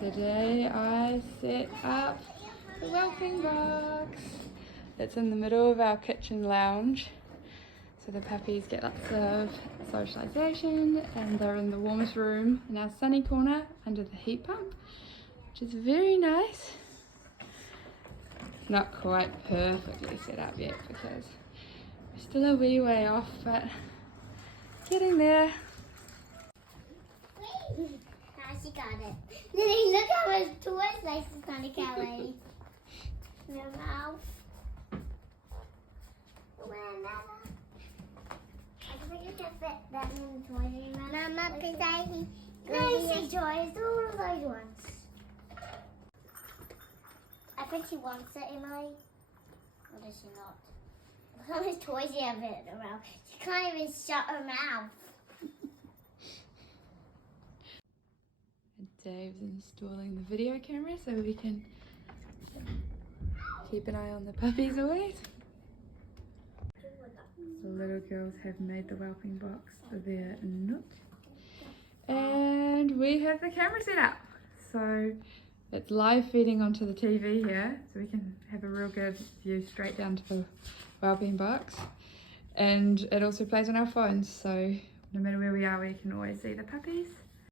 Today I set up the whelping box. It's in the middle of our kitchen lounge, so the puppies get lots of socialisation, and they're in the warmest room in our sunny corner under the heat pump, which is very nice. Not quite perfectly set up yet because we're still a wee way off, but getting there. She got it. Lily, look how his toys nice and sunny cat lady. Their mouth. I think you can fit that many toys in your mouth. Mama, because I think nice toys, all of those ones. I think she wants it, Emily. Or does she not? How many toys you have in her mouth? She can't even shut her mouth. Dave's installing the video camera so we can keep an eye on the puppies always. The little girls have made the whelping box their nook, and we have the camera set up, so it's live feeding onto the TV here, so we can have a real good view straight down to the whelping box, and it also plays on our phones, so no matter where we are we can always see the puppies.